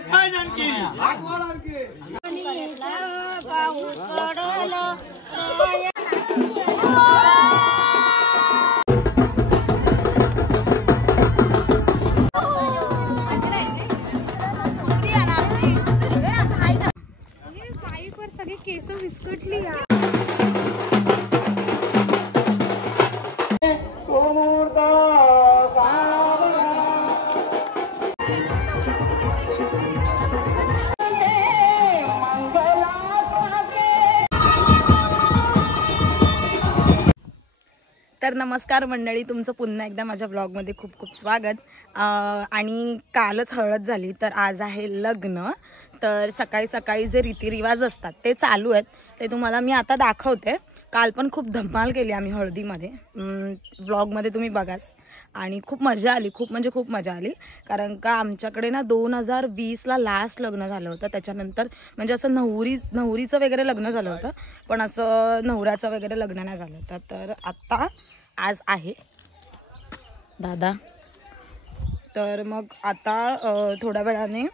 एक पाय जानकी सगळे केस विस्कटली यार. तर नमस्कार मंडळी, तुमचं पुन्हा एकदा माझ्या ब्लॉगमध्ये खूप खूप स्वागत. आणि कालच हळद झाली, तर आज आहे लग्न. तर सकाळी सकाळी जे रीतिरिवाज असतात ते चालू आहेत, ते तुम्हाला मी आता दाखवते. काल पण खूप धमाल केली आम्ही हळदीमध्ये, व्लॉगमध्ये तुम्ही बघाच. आणि खूप मजा आली, खूप म्हणजे खूप मजा आली. कारण का आमच्याकडे ना 2020ला लास्ट लग्न झालं होतं. त्याच्यानंतर म्हणजे असं नवरीचं वगैरे लग्न झालं होतं, पण असं नवऱ्याचं वगैरे लग्न नाही झालं होतं. तर आत्ता आज आहे दादा. तर मग आता थोड्या वेळाने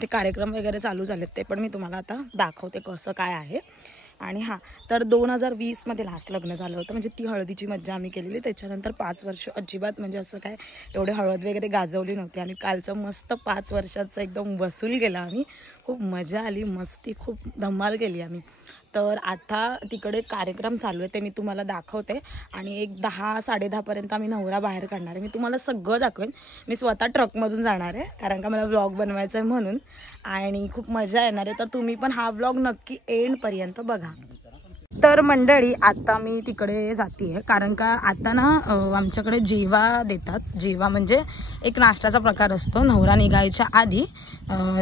ते कार्यक्रम वगैरे चालू झालेत, ते पण मी तुम्हाला आता दाखवते कसं काय आहे. आणि हां, तर 2020मध्ये लास्ट लग्न झालं होतं, म्हणजे ती हळदीची मज्जा आम्ही केलेली. त्याच्यानंतर 5 वर्ष अजिबात म्हणजे असं काय एवढे हळद वगैरे गाजवली नव्हती. आणि कालचं मस्त 5 वर्षाचं एकदम वसूल केलं आम्ही. खूप मजा आली, मस्ती, खूप धमाल केली आम्ही. तर आता तिकडे कार्यक्रम चालू आहे, ते मी तुम्हाला दाखवते. आणि एक 10-10:30पर्यंत आम्ही नवरा बाहेर काढणार आहे. मी तुम्हाला सगळं दाखवेन. मी स्वतः ट्रकमधून जाणार आहे, कारण का मला व्लॉग बनवायचा आहे म्हणून. आणि खूप मजा येणार आहे, तर तुम्ही पण हा व्लॉग नक्की एंडपर्यंत बघा. तर मंडळी, आता मी तिकडे जाते आहे, कारण का आता ना आमच्याकडे जेवा देतात. जेवा म्हणजे एक नाश्त्याचा प्रकार असतो. नवरा निघायच्या आधी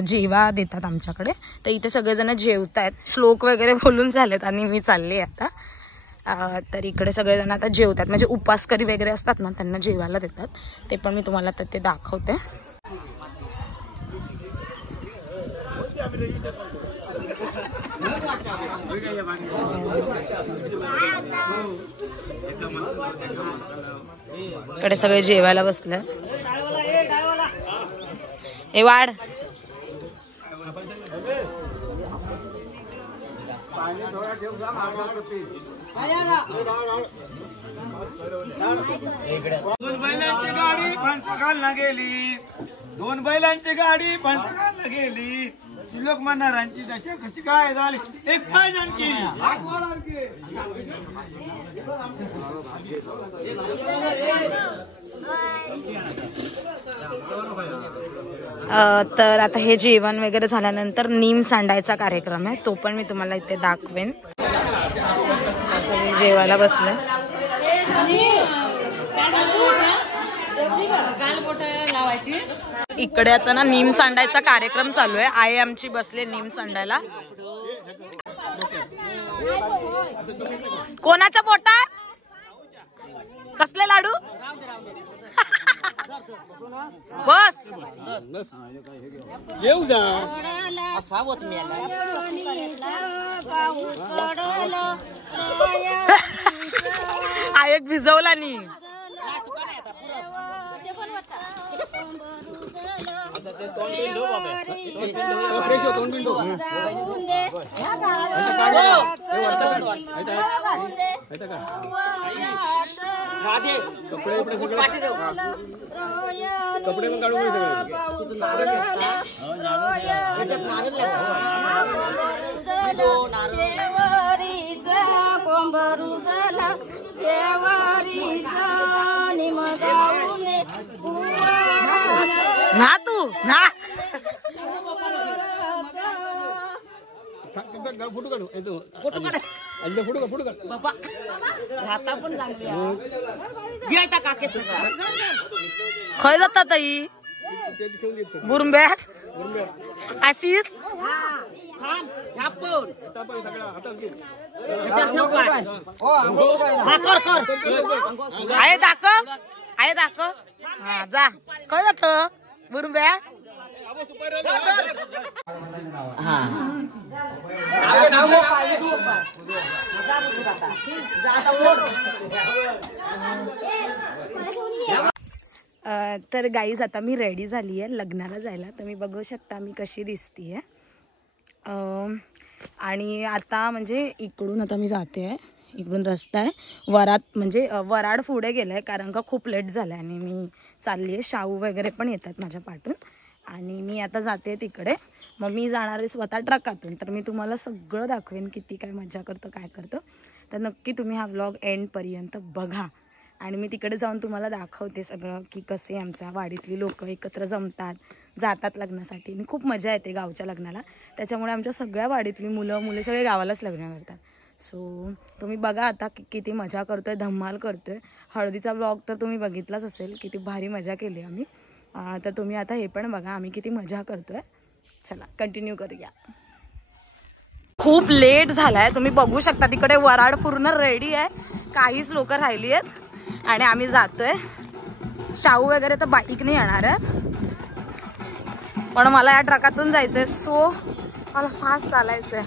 जेवा देतात आमच्याकडे. तर इथे सगळेजण जेवत आहेत, श्लोक वगैरे बोलून झालेत आणि मी चालले आता. तर इकडे सगळेजण आता जेवतात, म्हणजे उपासकरी वगैरे असतात ना, त्यांना जेवायला देतात. ते पण मी तुम्हाला तर ते दाखवते. इकडे सगळे जेवायला बसले. हे वाढ. दोन बैलांची गाडी फणसाखालला गेली, दोन बैलांची गाडी फणसाखालला गेली. शिल्लक म्हणणारांची दशा कशी काय झाली, एक पाय जानकी. तर आता हे जेवण वगैरे झाल्यानंतर नीम सांडायचा कार्यक्रम आहे, तो पण मी तुम्हाला इथे दाखवेन. असं जेवायला बसलं. इकडे आता ना नीम सांडायचा कार्यक्रम चालू आहे. आई आमची बसले नीम सांडायला. कोणाचा पोटा? कसले लाडू? बस जेव जा. हा एक भिजवला नी. कपडे पण काढून ना तू ना फोटो काढू, फोटो काढ, फोटो काढ बाबा. राता पण खय जातात ताई बुरंब्यात अशीच. आहे दाखव, आहे दाखव. हा जा, खय जात बुरंब्या. तर गाईज आता मी रेडी झाली आहे लग्नाला जायला. तर मी बघू शकता मी कशी दिसती आहे. आणि आता म्हणजे इकडून आता मी जाते आहे. इकडून रस्ता आहे वराड पुढे गेलं आहे कारण का खूप लेट झालं आहे आणि मी चालली आहे. शाहू वगैरे पण येतात माझ्या पाठून आणि मी आता जाते तिकडे. मग मी जाणार आहे स्वतः ट्रकातून. तर मी तुम्हाला सगळं दाखवेन किती काय मजा करतं काय करतं. तर नक्की तुम्ही हा व्लॉग एंडपर्यंत बघा आणि मी तिकडे जाऊन तुम्हाला दाखवते सगळं की कसे आमच्या वाडीतली लोक एकत्र जमतात जातात लग्नासाठी. आणि खूप मजा येते गावच्या लग्नाला. त्याच्यामुळे आमच्या सगळ्या वाडीतली मुले सगळे गावालाच लग्न करतात. सो तुम्ही बघा आता किती मजा करतोय धम्माल करतोय. हळदीचा व्लॉग तर तुम्ही बघितलाच असेल किती भारी मजा केली आम्ही. तर तुम्ही आता हे पण बघा आम्ही किती मजा करतोय. चला कंटिन्यू करूया. खूप लेट झालाय तुम्ही बघू शकता तिकडे वराड पूर्ण रेडी आहे. काहीच लोक राहिली आहेत आणि आम्ही जातोय. शाहू वगैरे तर बाईकने येणार आहे पण मला या ट्रकातून जायचंय सो मला फास्ट चालायचंय.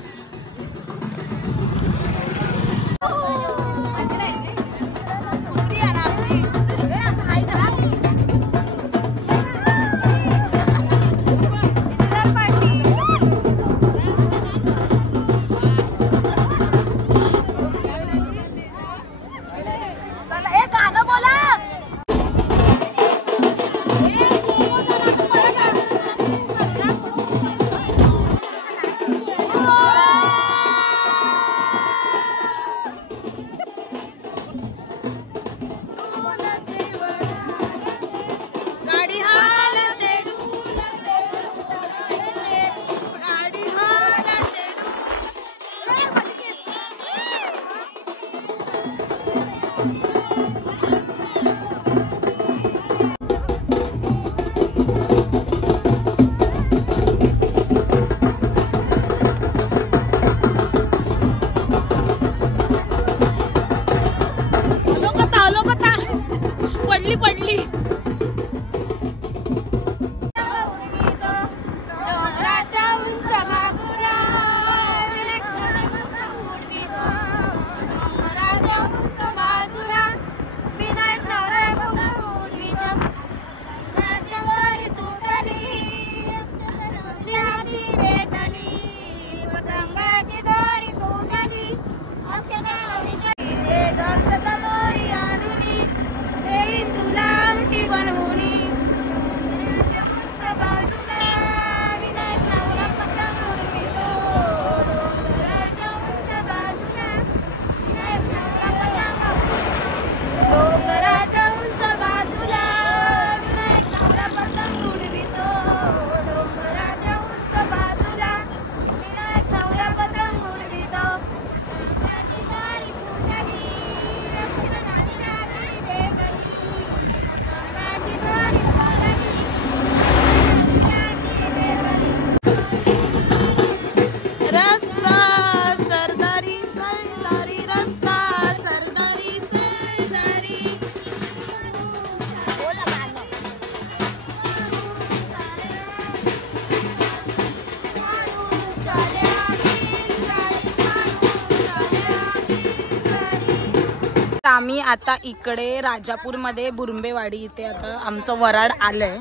आम्ही आता इकडे राजापूरमध्ये बुरंबेवाडी इथे आता आमचं वराड आलंय.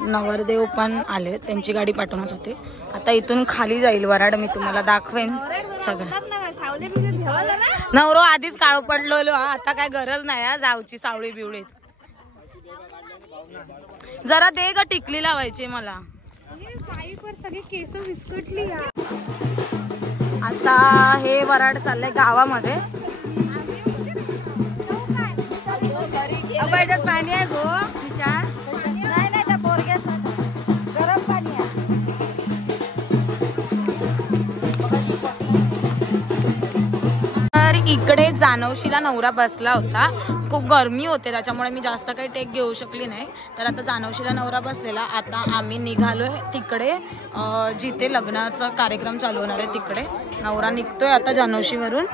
नवरदेव पण आले त्यांची गाडी पाठवण्यास होते. आता इथून खाली जाईल वराड मी तुम्हाला दाखवेन सगळं. नवरो आधीच काळू पडलो आता काय गरज नाही जाऊची सावळी बिवळीत. जरा दे ग टिकली लावायची मला. सगळे केस विस्कटली. आता हे वराड चाललंय गावामध्ये. याच्यात पाणी आहे गो नाही नाही त्या पोरग्याचं गरम पाणी आहे. तर इकडे जानवशीला नवरा बसला होता. खूप गरमी होते त्याच्यामुळे मी जास्त काही टेक घेऊ शकली नाही. तर आता जानवशीला नवरा बसलेला. आता आम्ही निघालोय तिकडे जिथे लग्नाचा कार्यक्रम चालू होणार आहे तिकडे. नवरा निघतोय आता जानवशीवरून.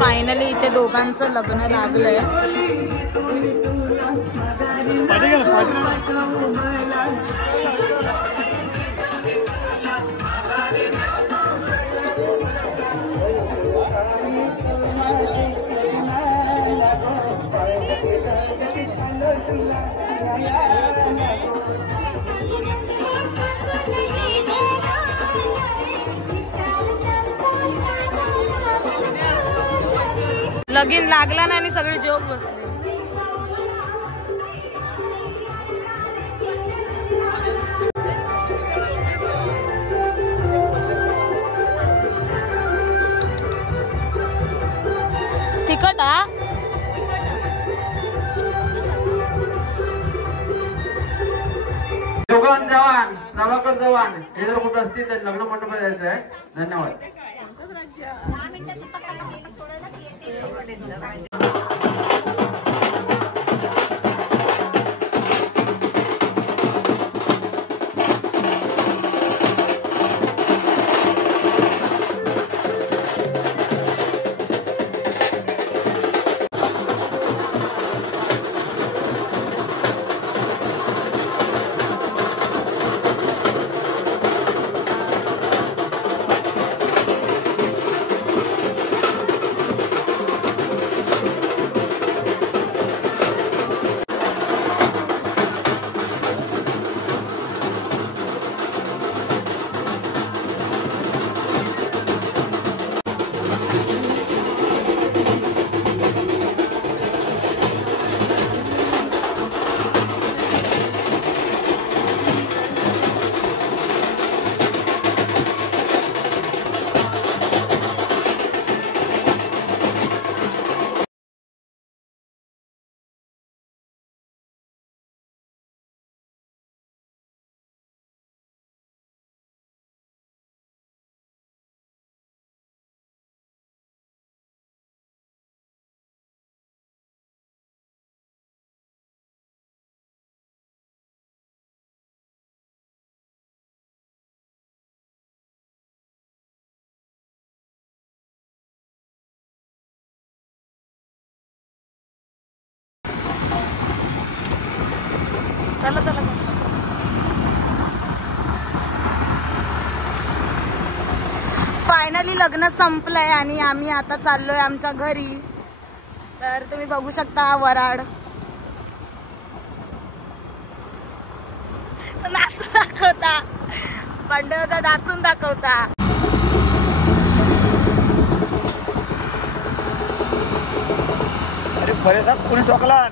फायनली इथे दोघांचं लग्न लागलंय. लगीन लागला नाही आणि सगळे जोक बसले. तिखट हा जवान जवान नवाकर जवान हे जर कुठं असतील तर लग्न मंडपात जायचं आहे. धन्यवाद. चला चला. फायनली लग्न संपलंय आणि आम्ही आता चाललोय आमच्या घरी. तर तुम्ही बघू शकता वराड नाचून दाखवता. पांडे होता नाचून दाखवता. अरे फरेसा कोणी ठोकला.